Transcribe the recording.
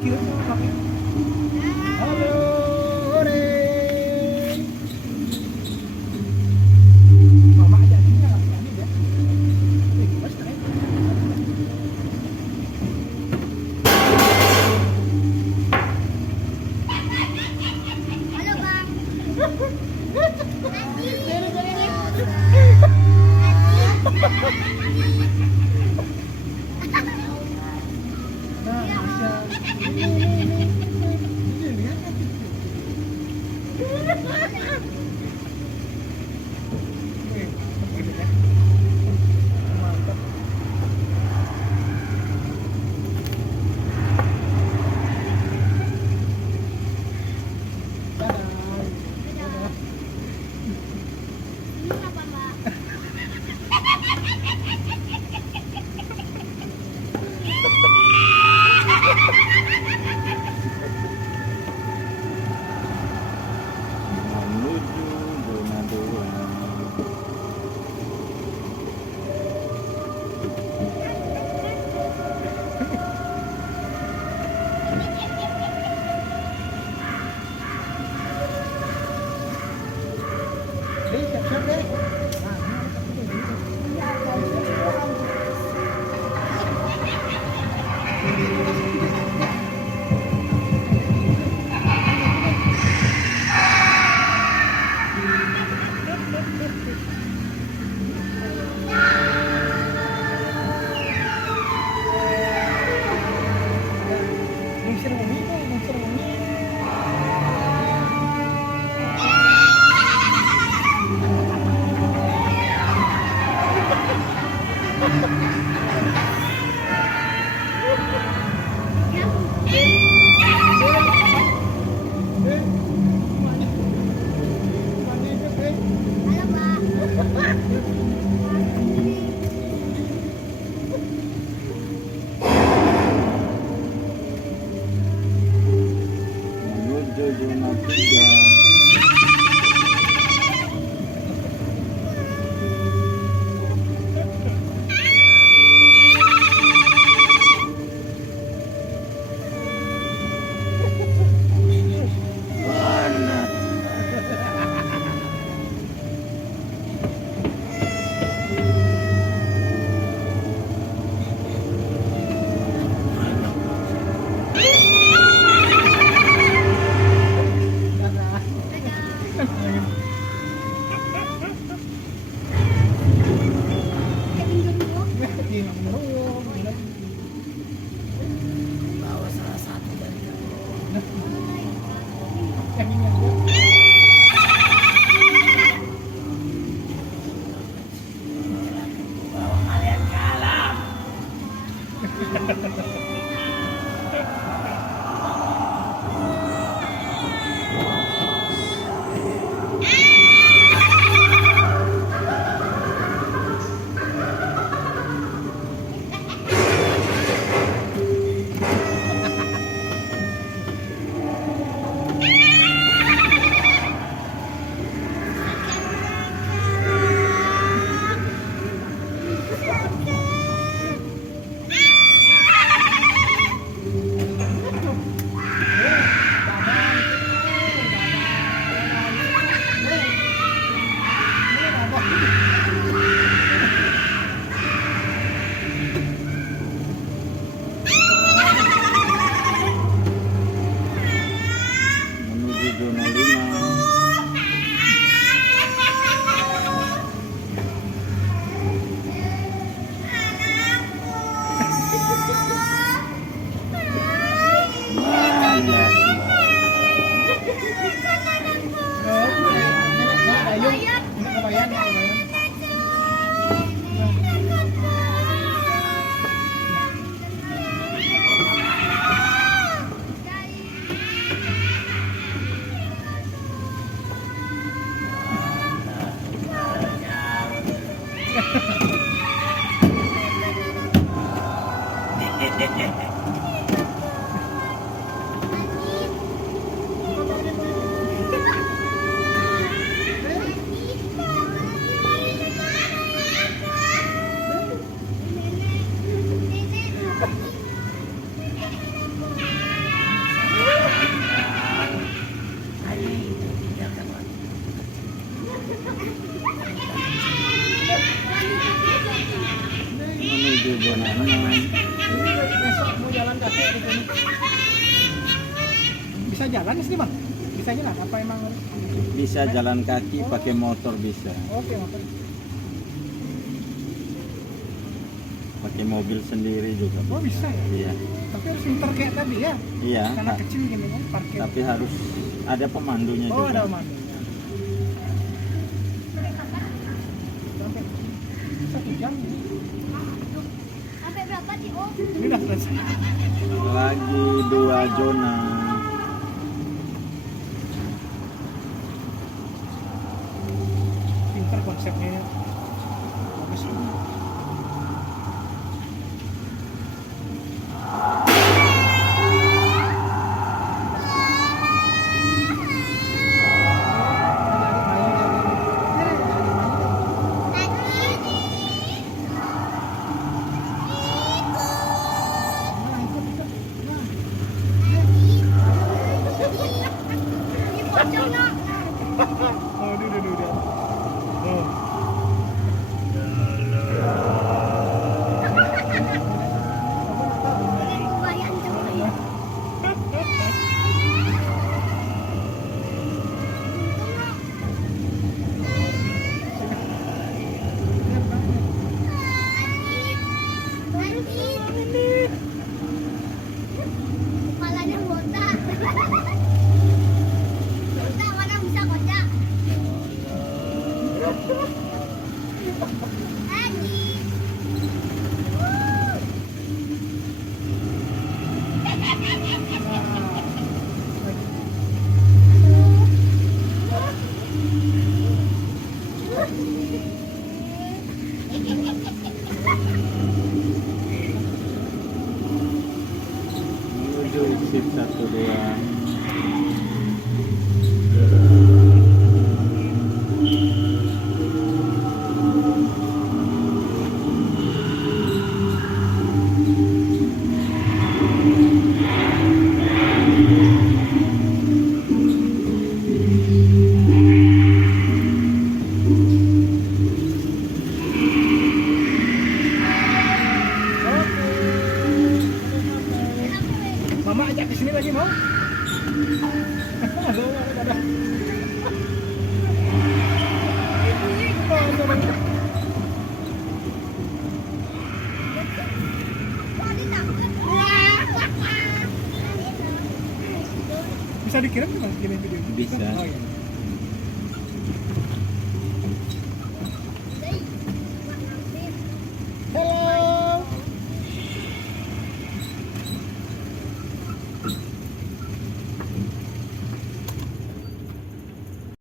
kirim sama pakai. Halo, Ore. Mama aja ini nggak berani ya. Mas naik. Halo bang. Nah, Masya. Ini lihat kan. Nih, begini kan. Mantap. Dadah. Dadah. Ini apa mbak? Menuju zona 2. Deh, siap-siap deh. Nah, ini ada satu deh. Monster Umi tuh, Monster Umi. Eh, mana? Mana itu, eh? Halo mbak. Menuju zona 3. Mana? Dadah. Bisa jalan di sini bang? Bisa jalan? Apa emang? Bisa jalan kaki, pakai motor bisa. Oke motor. Pakai mobil sendiri juga. Oh bisa ya? Iya. Tapi harus pintar kayak tadi ya? Iya. Karena kecil gini kan parkir. Tapi harus ada pemandunya Oh juga. ada mandu. Sampai 1 jam. Sampai berapa sih Om? Ini udah selesai. Lagi 2 zona. Pintar konsepnya. Bagus. Ini pocong nak. Oh, udah. Oh. Ini lumayan cepet. Kepalanya botak. Botak mana bisa kocak? Lagi. Menuju exit 12. Mama ajak ke sini lagi mau? Halo, ada. Bisa dikirim nggak gini video? Bisa. Oh, iya.